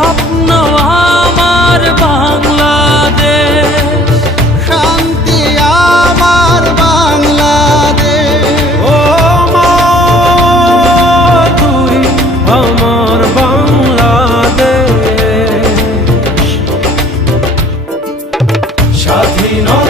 স্বপ্ন আমার বাংলাদেশ। শান্তি আমার বাংলাদেশ। ও মা তুই আমার বাংলাদেশ। স্বাধীনতা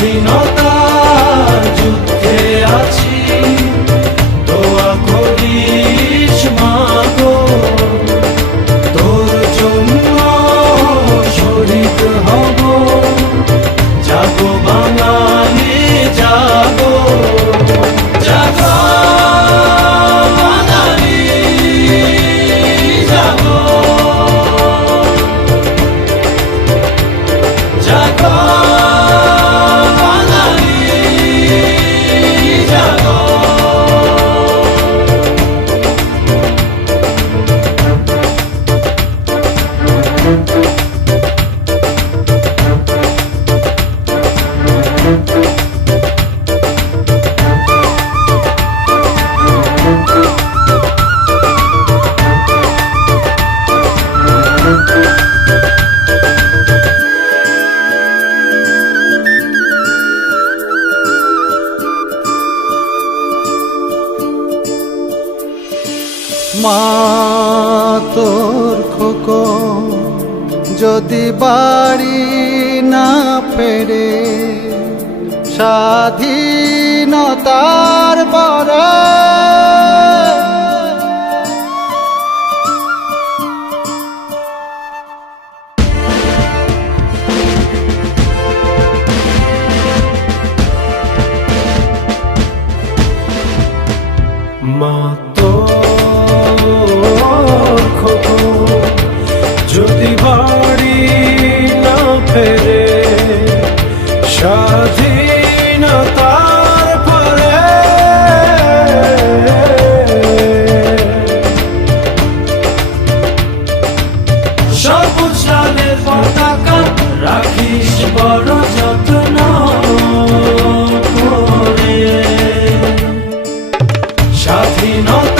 Vino tan... মাতর খোক যদি বাড়ি না পেরে স্বাধীনতার বরা লালের পতাকা রাখিস বড় যত্ন স্বাধীনতা